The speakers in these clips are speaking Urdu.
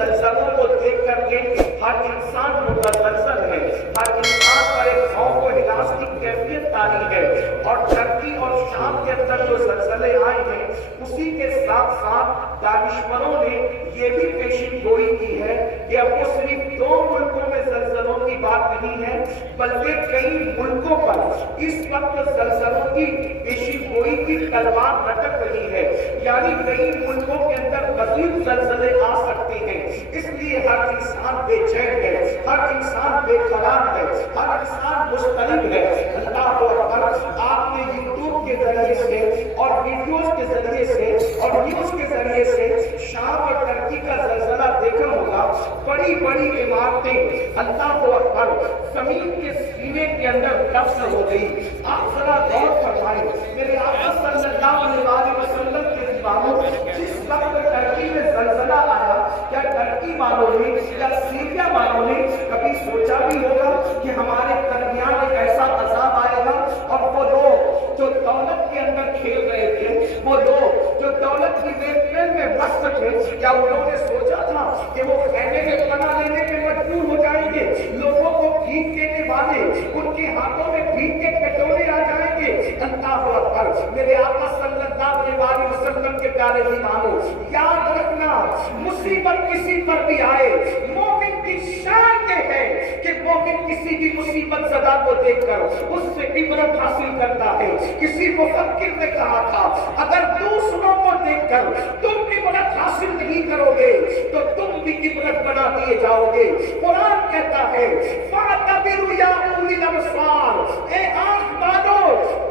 زلزلوں کو دیکھ کر کے ہر انسان متزلزل ہے، ہر انسان پر ایک خوف و ہراس کی کیفیت تاری ہے۔ اور ترکی اور شام کے اندر جو زلزلے آئے ہیں اسی کے ساتھ ساتھ دانشوروں نے یہ بھی پیشین گوئی کی ہے کہ اب وہ صرف 2 ملکوں میں زلزلوں کی بات نہیں ہے بلکہ کئی ملکوں پر اس وقت زلزلوں کی پیشین گوئی کی تلوار لٹک رہی ہے، یعنی کئی ملکوں کے اندر مزید زلزلے آ سکتے ہیں۔ اس لیے ہر انسان بے چین ہے، ہر انسان بے قرار ہے، ہر انسان مضطرب ہے۔ اللہ اکبر، آپ نے یوٹیوب کے ذریعے سے اور ویڈیوز کے ذریعے سے اور نیوز کے ذریعے سے شام اور ترکی کا زلزلہ دیکھا ہوگا۔ بڑی بڑی عمارتیں اللہ اکبر زمین کے سینے کے اندر دفن ہو گئی۔ آپ ذرا غور فرمائیں، میرے آقا صلی اللہ علیہ وسلم کے دیوانوں، جس وقت ترکی میں زلزلہ آیا، کیا ترکی والوں نے یا سیریا والوں نے کبھی سوچا بھی ہوگا کہ ہمارے درمیان ایک ایسا عذاب آئے گا؟ اور وہ لوگ جو دولت کے اندر کھیل رہے تھے، وہ لوگ جو دولت کی بے کھیل میں مست تھے، کیا انہوں نے سوچا تھا کہ وہ خیمے میں پناہ لینے کے مجبور ہو جائیں گے؟ لوگوں کو بھیک دینے والے ان کے ہاتھوں میں بھیک کے کٹورے آ جائیں گے۔ اللہ اکبر، میرے آقا صلی اللہ علیہ وسلم کے پیارے دیوانوں، یاد رکھنا مصیبت کسی پر بھی آئے، مومن کی شان یہ ہے کہ مومن کسی بھی مصیبت زدہ کو دیکھ کر اس سے عبرت حاصل کرتا ہے۔ کسی مفکر نے کہا تھا اگر دوسروں کو دیکھ کر تم عبرت حاصل نہیں کرو گے تو تم بھی عبرت بنا دیے جاؤ گے۔ قرآن کہتا ہے فَاعْتَبِرُوا يَا أُولِي الْأَبْصَارِ، اے آنکھ والو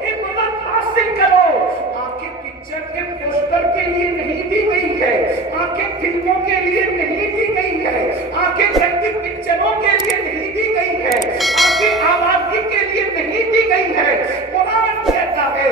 عبرت حاصل کرو۔ آنکھیں پکچر کے پوسٹر کے لیے نہیں دی گئی ہے، آنکھیں فلموں کے لیے نہیں دی گئی ہے، آنکھیں گندی پکچروں کے لیے نہیں دی گئی ہے، آنکھیں آوازی کے لیے نہیں دی گئی ہے۔ قرآن کہتا ہے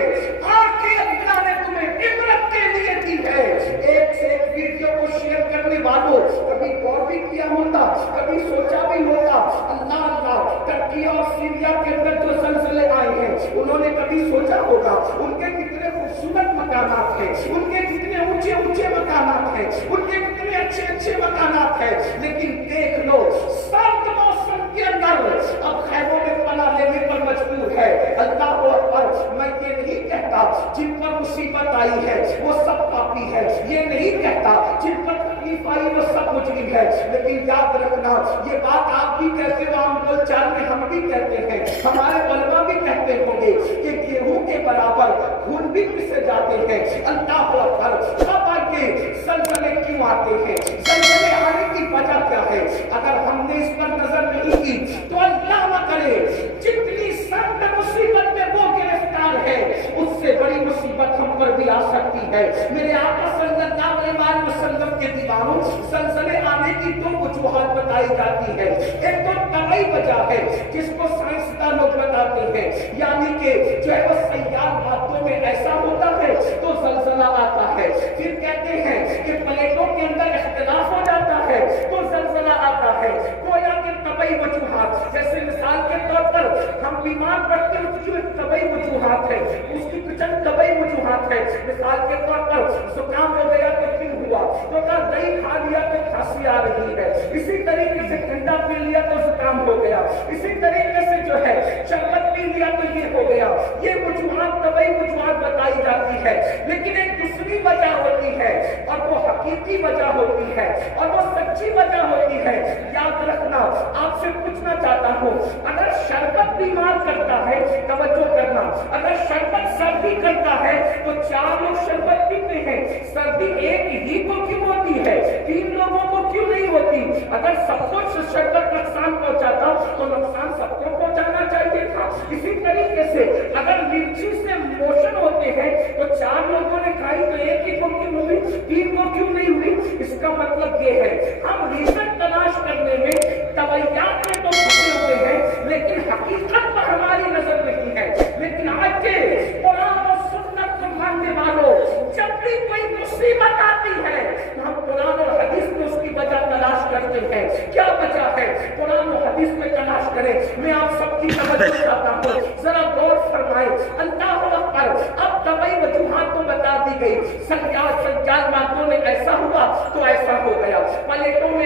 آنکھیں اللہ نے تمہیں عبرت کے لیے دی ہے۔ ایک سے ایک ویڈیو کو شیئر کرنے والوں کبھی غور بھی کیا ہوتا، کبھی سوچا بھی ہوتا اللہ اللہ ترکی اور سیریا کے اندر جو زلزلے آئے ہیں انہوں نے کبھی سوچا ہوگا ان کے کتنے خوبصورت مکانات ہیں، ان کے کتنے اونچے اونچے مکانات ہیں، ان کے کتنے اچھے اچھے مکانات ہیں، لیکن دیکھ لو سرد موسم کے اندر اب خیموں میں پناہ لینے پر مجبور ہے۔ اللہ اکبر، میں یہ نہیں کہتا جن پر مصیبت آئی ہے وہ سب پاپی ہے، یہ نہیں کہتا جن پر تکلیف آئی وہ سب مجرم ہے، لیکن یاد رکھنا یہ بات آپ بھی کہتے ہو، عام بول چال میں ہم بھی کہتے ہیں، ہمارے علماء بھی کہتے ہوں گے کہ گیہوں کے برابر خون بھی پسے جاتے ہیں۔ اللہ اکبر، اب آگے زلزلے کیوں آتے ہیں؟ زلزلے آنے کی وجہ کیا ہے؟ اگر ہم نے اس پر نظر نہیں کی تو اللہ نہ کرے جتنی سخت مصیبت میں وہ گرفتار ہے اس سے بڑی مصیبت ہم پر بھی آ سکتی ہے۔ میرے آقا صلی اللہ علیہ وسلم کے دیوانوں، زلزلے آنے کی 2 وجوہات بتائی جاتی ہے۔ ایک تو طبعی وجہ ہے جس کو سائنسداں لوگ بتاتے ہیں، یعنی کہ جو ہے وہ سیار مادوں میں ایسا ہوتا ہے تو زلزلہ آتا ہے۔ پھر کہتے ہیں کہ پلیٹوں کے اندر اختلاف ہو جاتا ہے تو زلزلہ آتا ہے۔ گویا کہ طبعی وجوہات، جیسے مثال کے طور پر ہم بیمار پڑتے ہیں اس کی ایک طبعی وجوہات ہے، اس کی کچھ طبعی وجوہات ہے۔ مثال کے طور پر زکام ہو گیا تو کیوں ہوا، تو دہی کھا لیا تو کھانسی آ رہی ہے، اسی طریقے سے ٹھنڈا پی لیا تو زکام ہو گیا، اسی طریقے سے جو ہے شربت پی لیا تو یہ ہو گیا۔ یہ وجوہات طبعی وجوہات بتائی جاتی ہے، لیکن ایک دوسری وجہ ہوتی ہے اور وہ حقیقی وجہ ہوتی ہے اور وہ سچی وجہ ہوتی ہے۔ یاد رکھنا، آپ سے پوچھنا چاہتا ہوں، اگر شربت بیمار کرتا ہے، توجہ کرنا، اگر شربت سردی کرتا ہے تو 4 لوگ شربت پیتے ہیں، سردی ایک ہی کو کیوں ہوتی ہے، 3 لوگوں کو کیوں نہیں ہوتی؟ اگر سب کو شربت نقصان پہنچاتا تو نقصان سب کو پہنچانا چاہیے تھا۔ اسی طریقے سے اگر مرچی سے موشن ہوتے ہیں تو 4 لوگوں نے کھائی تو ایک ہی کو کیوں ہوئی، 3 کو کیوں نہیں ہوئی؟ اس کا مطلب یہ ہے ہم ریزن تلاش کرنے میں طبعیات میں تو پھنسے ہوئے ہیں لیکن حقیقت پر ہماری نظر نہیں ہے۔ لیکن آج کے قرآن و سنت کو ماننے والوں، جب بھی کوئی مصیبت آتی ہے تو ہم قرآن اور حدیث میں اس کی وجہ تلاش کرتے ہیں۔ کیا وجہ ہے؟ قرآن و حدیث میں تلاش کریں۔ میں آپ سب کی توجہ چاہتا ہوں، ذرا غور فرمائیں۔ اللہ اکبر، اب طبعی وجوہات تو بتا دی گئی، سیال مادوں میں ایسا ہوا تو ایسا ہو گیا، پلیٹوں میں